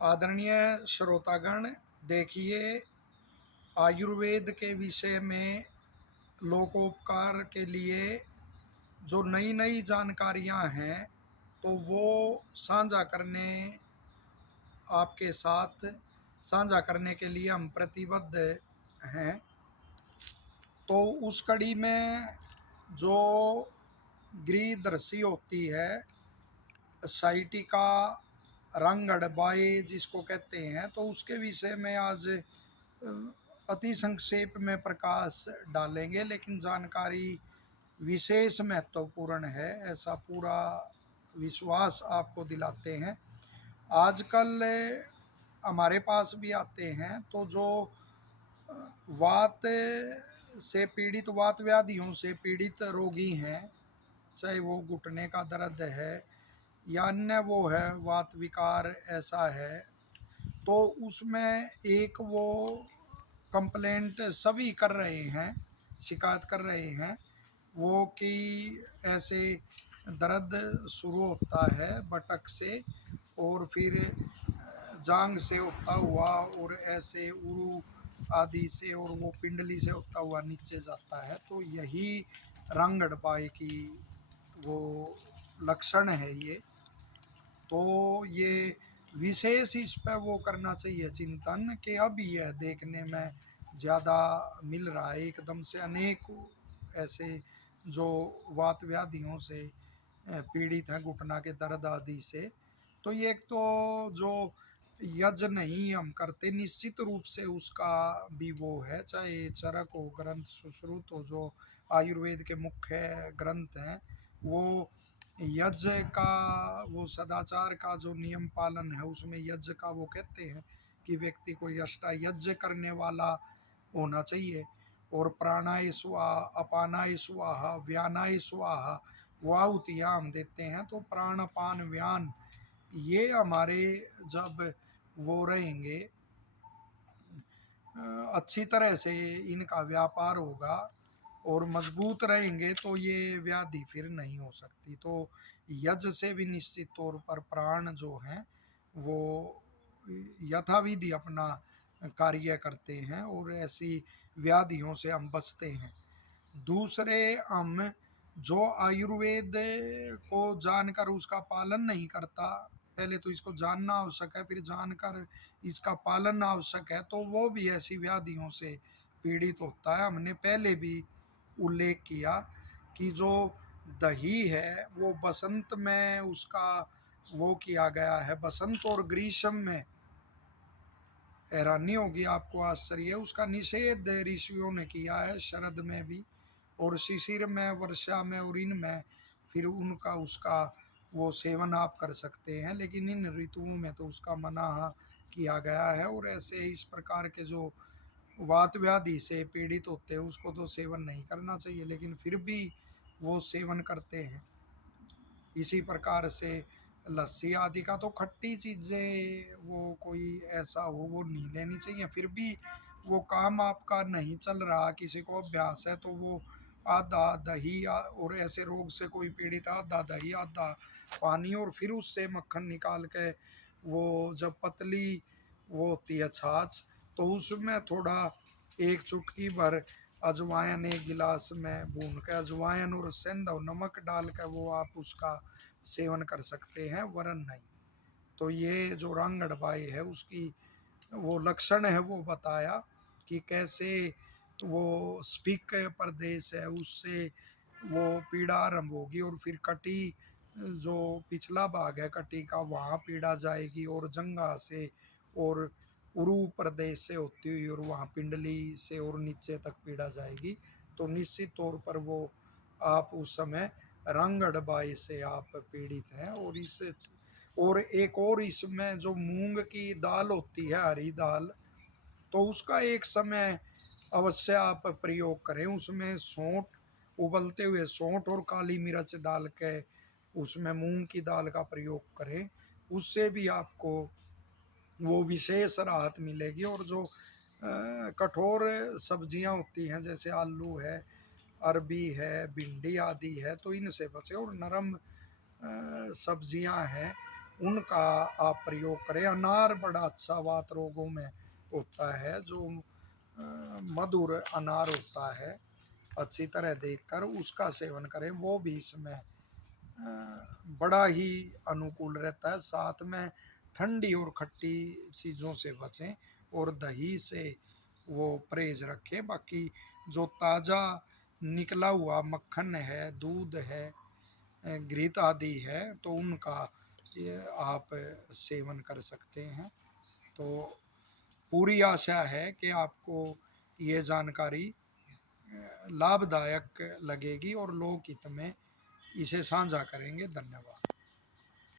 आदरणीय श्रोतागण, देखिए, आयुर्वेद के विषय में लोकोपकार के लिए जो नई नई जानकारियां हैं तो वो साझा करने आपके साथ साझा करने के लिए हम प्रतिबद्ध हैं। तो उस कड़ी में जो गृहदर्शी होती है, साइटिका रंगड़बाई जिसको कहते हैं, तो उसके विषय में आज अति संक्षेप में प्रकाश डालेंगे, लेकिन जानकारी विशेष महत्वपूर्ण है ऐसा पूरा विश्वास आपको दिलाते हैं। आजकल हमारे पास भी आते हैं तो जो वात से पीड़ित, वात व्याधियों से पीड़ित रोगी हैं, चाहे वो घुटने का दर्द है या अन्य वो है वात विकार ऐसा है, तो उसमें एक वो कंप्लेंट सभी कर रहे हैं, शिकायत कर रहे हैं वो कि ऐसे दर्द शुरू होता है बटक से और फिर जांग से होता हुआ और ऐसे उरु आदि से और वो पिंडली से होता हुआ नीचे जाता है। तो यही रंगड़बाई की वो लक्षण है ये। तो ये विशेष इस पर वो करना चाहिए चिंतन कि अब यह देखने में ज़्यादा मिल रहा है एकदम से अनेक ऐसे जो वात व्याधियों से पीड़ित हैं, घुटना के दर्द आदि से। तो ये एक तो जो यज्ञ नहीं हम करते, निश्चित रूप से उसका भी वो है, चाहे चरक हो, ग्रंथ सुश्रुत हो, जो आयुर्वेद के मुख्य ग्रंथ हैं, वो यज्ञ का वो सदाचार का जो नियम पालन है उसमें यज्ञ का वो कहते हैं कि व्यक्ति को यष्टा यज्ञ करने वाला होना चाहिए। और प्राणाय स्वाहा, अपानाय स्वाहा, व्यानाय स्वाहा, वो आहुतियाँ हम देते हैं। तो प्राण अपान व्यान ये हमारे जब वो रहेंगे, अच्छी तरह से इनका व्यापार होगा और मजबूत रहेंगे तो ये व्याधि फिर नहीं हो सकती। तो यज्ञ से भी निश्चित तौर पर प्राण जो हैं वो यथाविधि अपना कार्य करते हैं और ऐसी व्याधियों से हम बचते हैं। दूसरे, हम जो आयुर्वेद को जानकर उसका पालन नहीं करता, पहले तो इसको जानना आवश्यक है, फिर जानकर इसका पालन आवश्यक है, तो वो भी ऐसी व्याधियों से पीड़ित होता है। हमने पहले भी उल्लेख किया कि जो दही है वो बसंत में उसका वो किया गया है, बसंत और ग्रीष्म में, हैरानी होगी आपको, आश्चर्य, उसका निषेध ऋषियों ने किया है, शरद में भी और शिशिर में, वर्षा में और इनमें फिर उनका उसका वो सेवन आप कर सकते हैं, लेकिन इन ऋतुओं में तो उसका मना किया गया है। और ऐसे इस प्रकार के जो वात व्याधि से पीड़ित होते हैं उसको तो सेवन नहीं करना चाहिए, लेकिन फिर भी वो सेवन करते हैं। इसी प्रकार से लस्सी आदि का, तो खट्टी चीज़ें वो कोई ऐसा हो वो नहीं लेनी चाहिए। फिर भी वो काम आपका नहीं चल रहा, किसी को अभ्यास है, तो वो आधा दही और ऐसे रोग से कोई पीड़ित आधा दही आधा पानी और फिर उससे मक्खन निकाल के वो जब पतली वो होती है छाछ, तो उसमें थोड़ा एक चुटकी भर अजवाइन एक गिलास में भून के अजवाइन और सेंध और नमक डाल कर वो आप उसका सेवन कर सकते हैं, वरन नहीं। तो ये जो रंगड़बाई है उसकी वो लक्षण है वो बताया कि कैसे वो स्पीक प्रदेश है उससे वो पीड़ा आरंभ होगी और फिर कटी जो पिछला भाग है कटी का वहाँ पीड़ा जाएगी और जंघा से और उरु प्रदेश से होती हुई और वहाँ पिंडली से और नीचे तक पीड़ा जाएगी। तो निश्चित तौर पर वो आप उस समय रंगड़बाई से आप पीड़ित हैं। और एक और इसमें जो मूंग की दाल होती है, हरी दाल, तो उसका एक समय अवश्य आप प्रयोग करें। उसमें सौंठ, उबलते हुए सौंठ और काली मिर्च डाल के उसमें मूंग की दाल का प्रयोग करें, उससे भी आपको वो विशेष राहत मिलेगी। और जो कठोर सब्जियां होती हैं जैसे आलू है, अरबी है, भिंडी आदि है, तो इनसे बचें। और नरम सब्जियां हैं उनका आप प्रयोग करें। अनार बड़ा अच्छा वात रोगों में होता है, जो मधुर अनार होता है अच्छी तरह देखकर उसका सेवन करें, वो भी इसमें बड़ा ही अनुकूल रहता है। साथ में ठंडी और खट्टी चीज़ों से बचें और दही से वो परहेज रखें। बाकी जो ताज़ा निकला हुआ मक्खन है, दूध है, घृत आदि है, तो उनका ये आप सेवन कर सकते हैं। तो पूरी आशा है कि आपको ये जानकारी लाभदायक लगेगी और लोकहित में इसे साझा करेंगे। धन्यवाद।